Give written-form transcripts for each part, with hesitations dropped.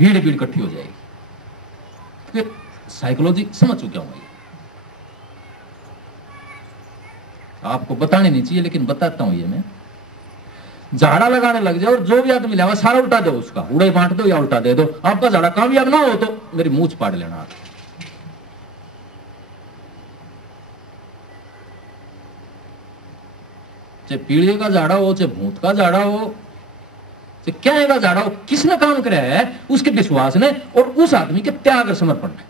भीड़ भीड़ इकट्ठी हो जाएगी। फिर साइकोलॉजी समझ चुका हूं, आपको बताने नहीं चाहिए लेकिन बताता हूं ये मैं। झाड़ा लगाने लग जाओ और जो भी आदमी लावा सारा उल्टा दो, उसका उड़े बांट दो या उल्टा दे दो। आपका झाड़ा कामयाब ना हो तो मेरी मूंछ पाड़ लेना। चाहे पीड़े का झाड़ा हो, चाहे भूत का झाड़ा हो, चाहे क्या का झाड़ा हो, किसने काम कराया है? उसके विश्वास ने और उस आदमी के त्याग और समर्पण ने।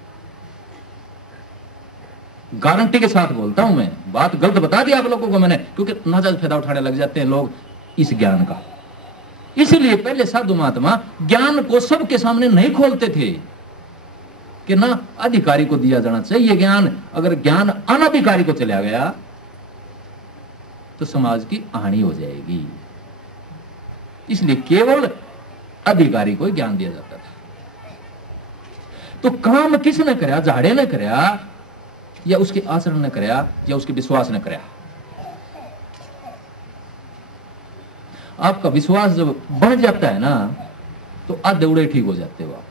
गारंटी के साथ बोलता हूं मैं, बात गलत बता दी आप लोगों को मैंने, क्योंकि नाजायज फायदा उठाने लग जाते हैं लोग इस ज्ञान का। इसलिए पहले साधु महात्मा ज्ञान को सबके सामने नहीं खोलते थे कि ना अधिकारी को दिया जाना चाहिए ज्ञान। अगर ज्ञान अनधिकारी को चला गया तो समाज की हानि हो जाएगी। इसलिए केवल अधिकारी को ज्ञान दिया जाता था। तो काम किसने कराया? झाड़े ने कराया या उसके आचरण ने कराया या उसके विश्वास ने कराया? आपका विश्वास जब बढ़ जाता है ना तो आधे उड़े ठीक हो जाते हो आप।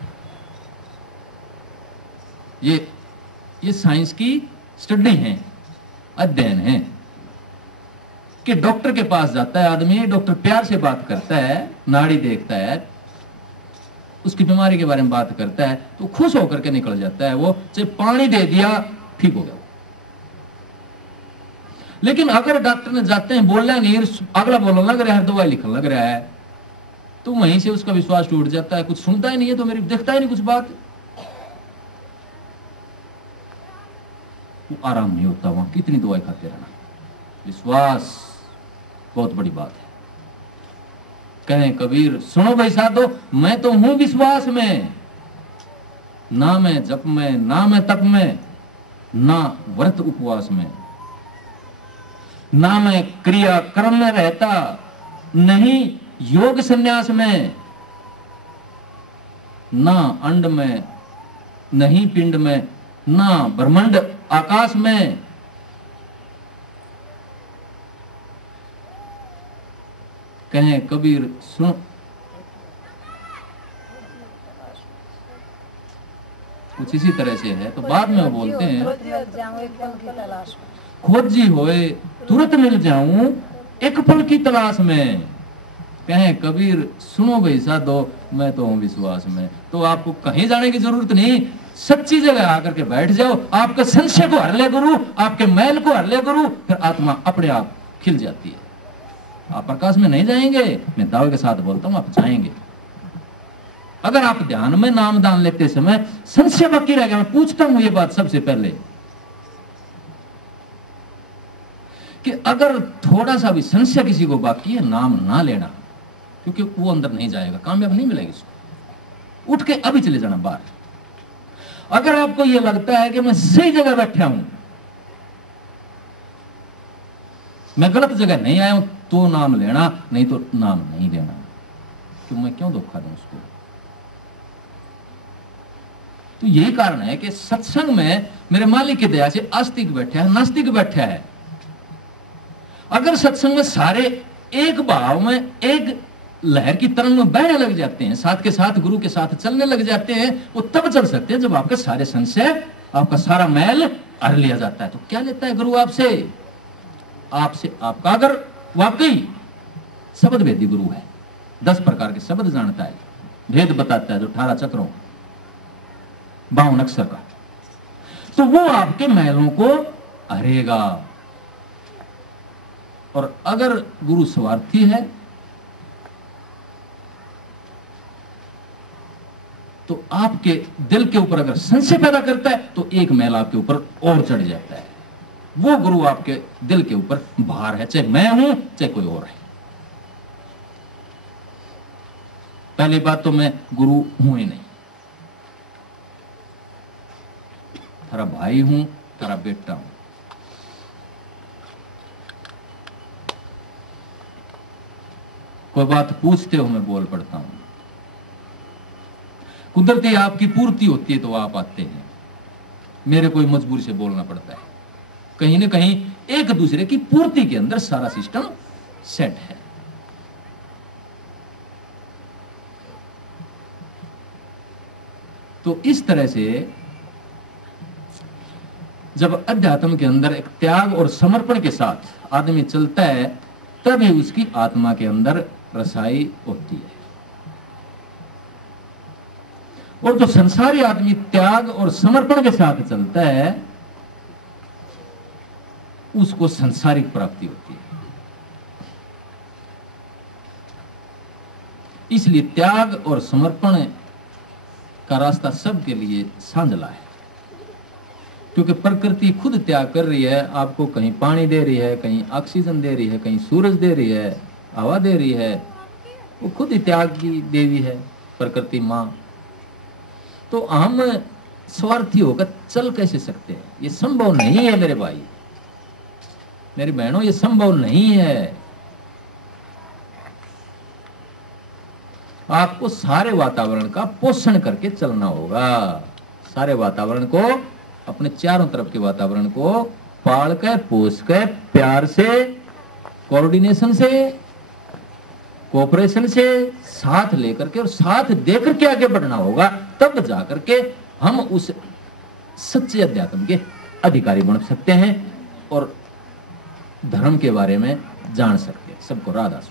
ये साइंस की स्टडी है, अध्ययन है कि डॉक्टर के पास जाता है आदमी, डॉक्टर प्यार से बात करता है, नाड़ी देखता है, उसकी बीमारी के बारे में बात करता है तो खुश होकर के निकल जाता है वो। चाहे पानी दे दिया ठीक हो गया। लेकिन अगर डॉक्टर ने जाते हैं बोलना नहीं, अगला बोलने लग रहा है, दवाई लिखने लग रहा है, तो वहीं से उसका विश्वास टूट जाता है। कुछ सुनता ही नहीं है तो मेरी देखता ही नहीं कुछ बात, वो आराम नहीं होता वहां, कितनी दवाई खाते रहना। विश्वास बहुत बड़ी बात है। कहें कबीर, सुनो भाई साधो, मैं तो हूं विश्वास में, ना मैं जप में, ना मैं तप में, ना व्रत उपवास में, ना मैं क्रिया कर्म में रहता, नहीं योग संन्यास में, ना अंड में, नहीं पिंड में, ना ब्रह्मांड आकाश में। कहें कबीर, सुनो, कुछ इसी तरह से है। तो बाद में वो बोलते हैं, खोजी होए तुरंत मिल जाऊं एक पल की तलाश में। कहें कबीर, सुनो भाई साधो, मैं तो हूं विश्वास में। तो आपको कहीं जाने की जरूरत नहीं, सच्ची जगह आकर के बैठ जाओ। आपके संशय को हर ले गुरु, आपके मैल को हर ले गुरु, फिर आत्मा अपने आप खिल जाती है। आप प्रकाश में नहीं जाएंगे, मैं दावे के साथ बोलता हूं आप जाएंगे। अगर आप ध्यान में नाम दान लेते समय संशय बाकी रह गया, मैं पूछता हूं ये बात सबसे पहले कि अगर थोड़ा सा भी संशय किसी को बाकी है, नाम ना लेना, क्योंकि वो अंदर नहीं जाएगा, कामयाब नहीं मिलेगी उसको। उठ के अभी चले जाना बाहर। अगर आपको यह लगता है कि मैं सही जगह बैठा हूं, मैं गलत जगह नहीं आया हूं, तो नाम लेना, नहीं तो नाम नहीं लेना। क्यों? मैं क्यों धोखा दूं उसको? तो यही कारण है कि सत्संग में मेरे मालिक की दया से आस्तिक बैठा है, नास्तिक बैठा है। अगर सत्संग में सारे एक भाव में, एक लहर की तरंग में बहने लग जाते हैं, साथ के साथ गुरु के साथ चलने लग जाते हैं, वो तब चल सकते हैं जब आपके सारे संशय, आपका सारा मैल हर लिया जाता है। तो क्या लेता है गुरु आपसे? आपसे आपका अगर वाकई शब्द भेदी गुरु है, 10 प्रकार के शब्द जानता है, भेद बताता है जो 18 चक्रों 52 अक्षर का, तो वो आपके मैलों को हरेगा। और अगर गुरु स्वार्थी है तो आपके दिल के ऊपर अगर संशय पैदा करता है तो एक मैल आपके ऊपर और चढ़ जाता है। वो गुरु आपके दिल के ऊपर भार है, चाहे मैं हूं चाहे कोई और है। पहली बात तो मैं गुरु हूं ही नहीं, तेरा भाई हूं, तेरा बेटा हूं। कोई बात पूछते हो मैं बोल पड़ता हूं, कुदरती आपकी पूर्ति होती है तो आप आते हैं, मेरे कोई मजबूरी से बोलना पड़ता है। कहीं ना कहीं एक दूसरे की पूर्ति के अंदर सारा सिस्टम सेट है। तो इस तरह से जब अध्यात्म के अंदर एक त्याग और समर्पण के साथ आदमी चलता है, तभी उसकी आत्मा के अंदर रसाई होती है। और जो संसारी आदमी त्याग और समर्पण के साथ चलता है, उसको संसारिक प्राप्ति होती है। इसलिए त्याग और समर्पण का रास्ता सबके लिए सांझला है, क्योंकि प्रकृति खुद त्याग कर रही है। आपको कहीं पानी दे रही है, कहीं ऑक्सीजन दे रही है, कहीं सूरज दे रही है, हवा दे रही है। वो खुद ही त्याग की देवी है प्रकृति माँ। तो हम स्वार्थी होकर चल कैसे सकते हैं? ये संभव नहीं है मेरे भाई, मेरी बहनों, ये संभव नहीं है। आपको सारे वातावरण का पोषण करके चलना होगा। सारे वातावरण को, अपने चारों तरफ के वातावरण को पाल कर, पोष कर, प्यार से, कोऑर्डिनेशन से, कोऑपरेशन से साथ लेकर के और साथ देकर के आगे बढ़ना होगा। तब जाकर के हम उस सच्चे अध्यात्म के अधिकारी बन सकते हैं और धर्म के बारे में जान सकते हैं। सबको राधा।